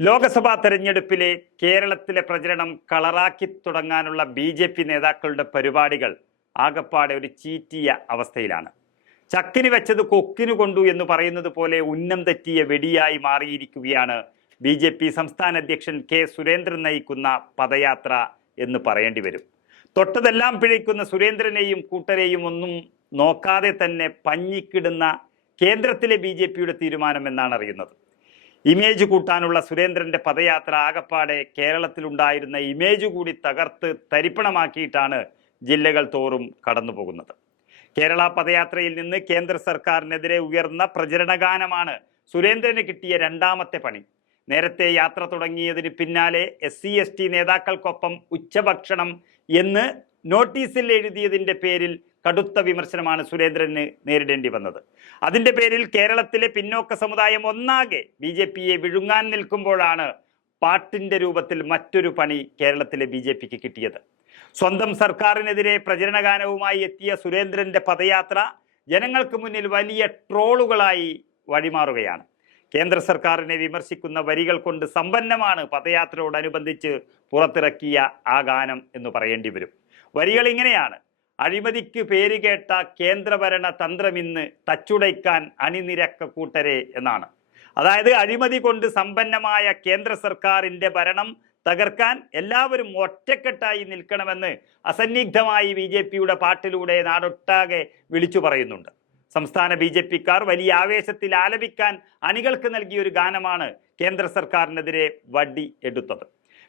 ലോക്സഭാ തെരഞ്ഞെടുപ്പിലെ കേരളത്തിലെ പ്രചരണം കളറാക്കി തുടങ്ങാനുള്ള ബി ജെ പി നേതാക്കളുടെ പരിപാടികൾ ആകപ്പാടെ ഒരു ചീറ്റിയ അവസ്ഥയിലാണ്. ചക്കിന് വെച്ചത് കൊക്കിനു കൊണ്ടു എന്ന് പറയുന്നത് പോലെ ഉന്നം തെറ്റിയ വെടിയായി മാറിയിരിക്കുകയാണ് ബി ജെ പി സംസ്ഥാന അധ്യക്ഷൻ കെ സുരേന്ദ്രൻ നയിക്കുന്ന പദയാത്ര എന്ന് പറയേണ്ടി വരും. തൊട്ടതെല്ലാം പിഴയ്ക്കുന്ന സുരേന്ദ്രനെയും കൂട്ടരെയും ഒന്നും നോക്കാതെ തന്നെ പഞ്ഞിക്കിടുന്ന കേന്ദ്രത്തിലെ ബി തീരുമാനം എന്നാണ് അറിയുന്നത്. ഇമേജ് കൂട്ടാനുള്ള സുരേന്ദ്രന്റെ പദയാത്ര ആകപ്പാടെ കേരളത്തിലുണ്ടായിരുന്ന ഇമേജ് കൂടി തകർത്ത് തരിപ്പണമാക്കിയിട്ടാണ് ജില്ലകൾ തോറും കടന്നു പോകുന്നത് കേരള പദയാത്രയിൽ നിന്ന് കേന്ദ്ര സർക്കാരിനെതിരെ ഉയർന്ന പ്രചരണഗാനമാണ് സുരേന്ദ്രന് കിട്ടിയ രണ്ടാമത്തെ പണി. നേരത്തെ യാത്ര തുടങ്ങിയതിന് പിന്നാലെ എസ് സി എസ് ടി നേതാക്കൾക്കൊപ്പം ഉച്ചഭക്ഷണം എന്ന് നോട്ടീസിൽ എഴുതിയതിന്റെ പേരിൽ കടുത്ത വിമർശനമാണ് സുരേന്ദ്രന് നേരിടേണ്ടി വന്നത്. അതിന്റെ പേരിൽ കേരളത്തിലെ പിന്നോക്ക സമുദായം ഒന്നാകെ ബി ജെ പിയെ വിഴുങ്ങാൻ നിൽക്കുമ്പോഴാണ് പാട്ടിന്റെ രൂപത്തിൽ മറ്റൊരു പണി കേരളത്തിലെ ബി ജെ പിക്ക് കിട്ടിയത്. സ്വന്തം സർക്കാരിനെതിരെ പ്രചരണഗാനവുമായി എത്തിയ സുരേന്ദ്രന്റെ പദയാത്ര ജനങ്ങൾക്ക് മുന്നിൽ വലിയ ട്രോളുകളായി വഴിമാറുകയാണ്. കേന്ദ്ര സർക്കാരിനെ വിമർശിക്കുന്ന വരികൾ കൊണ്ട് സമ്പന്നമാണ് പദയാത്രയോടനുബന്ധിച്ച് പുറത്തിറക്കിയ ആ ഗാനം എന്ന് പറയേണ്ടി വരും. വരികൾ ഇങ്ങനെയാണ്. അഴിമതിക്ക് പേരുകേട്ട കേന്ദ്രഭരണ തന്ത്രമിന്ന് തച്ചുടയ്ക്കാൻ അണിനിരക്ക കൂട്ടരെ എന്നാണ്. അതായത് അഴിമതി കൊണ്ട് സമ്പന്നമായ കേന്ദ്ര സർക്കാരിന്റെ ഭരണം തകർക്കാൻ എല്ലാവരും ഒറ്റക്കെട്ടായി നിൽക്കണമെന്ന് അസന്നിഗ്ധമായി ബി ജെ പിയുടെ പാട്ടിലൂടെ നാടൊട്ടാകെ വിളിച്ചു പറയുന്നുണ്ട്. സംസ്ഥാന ബി ജെ പിക്കാർ വലിയ ആവേശത്തിൽ ആലപിക്കാൻ അണികൾക്ക് നൽകിയ ഒരു ഗാനമാണ് കേന്ദ്ര സർക്കാരിനെതിരെ വടി എടുത്തത്.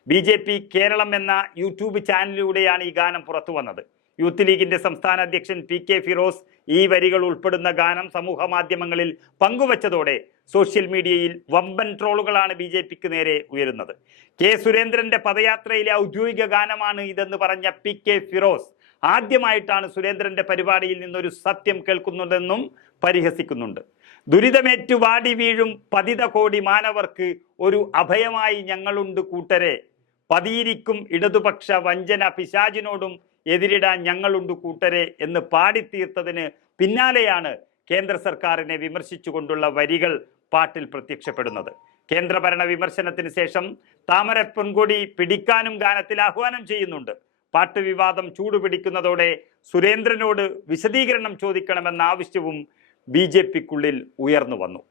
ബി ജെ പി കേരളം എന്ന യൂട്യൂബ് ചാനലിലൂടെയാണ് ഈ ഗാനം പുറത്തു വന്നത്. യൂത്ത് ലീഗിന്റെ സംസ്ഥാന അധ്യക്ഷൻ പി കെ ഫിറോസ് ഈ വരികൾ ഉൾപ്പെടുന്ന ഗാനം സമൂഹ മാധ്യമങ്ങളിൽ പങ്കുവച്ചതോടെ സോഷ്യൽ മീഡിയയിൽ വമ്പൻ ട്രോളുകളാണ് ബി ജെ പിക്ക് നേരെ ഉയരുന്നത്. കെ സുരേന്ദ്രന്റെ പദയാത്രയിലെ ഔദ്യോഗിക ഗാനമാണ് ഇതെന്ന് പറഞ്ഞ പി കെ ഫിറോസ്. ആദ്യമായിട്ടാണ് സുരേന്ദ്രന്റെ പരിപാടിയിൽ നിന്നൊരു സത്യം കേൾക്കുന്നതെന്നും പരിഹസിക്കുന്നുണ്ട്. ദുരിതമേറ്റു വാടി വീഴും പതിത കോടി മാനവർക്ക് ഒരു അഭയമായി ഞങ്ങളുണ്ട് കൂട്ടരെ. പതിയിരിക്കും ഇടതുപക്ഷ വഞ്ചന പിശാചിനോടും എതിരിടാൻ ഞങ്ങളുണ്ട് കൂട്ടരെ എന്ന് പാടിത്തീർത്തതിന് പിന്നാലെയാണ് കേന്ദ്ര സർക്കാരിനെ വിമർശിച്ചുകൊണ്ടുള്ള വരികൾ പാട്ടിൽ പ്രത്യക്ഷപ്പെടുന്നത്. കേന്ദ്രഭരണ വിമർശനത്തിന് ശേഷം താമര പൊൻകൊടി പിടിക്കാനും ഗാനത്തിൽ ആഹ്വാനം ചെയ്യുന്നുണ്ട്. പാട്ട് വിവാദം ചൂടുപിടിക്കുന്നതോടെ സുരേന്ദ്രനോട് വിശദീകരണം ചോദിക്കണമെന്ന ആവശ്യവും ബി ജെ പിക്കുള്ളിൽ ഉയർന്നു വന്നു.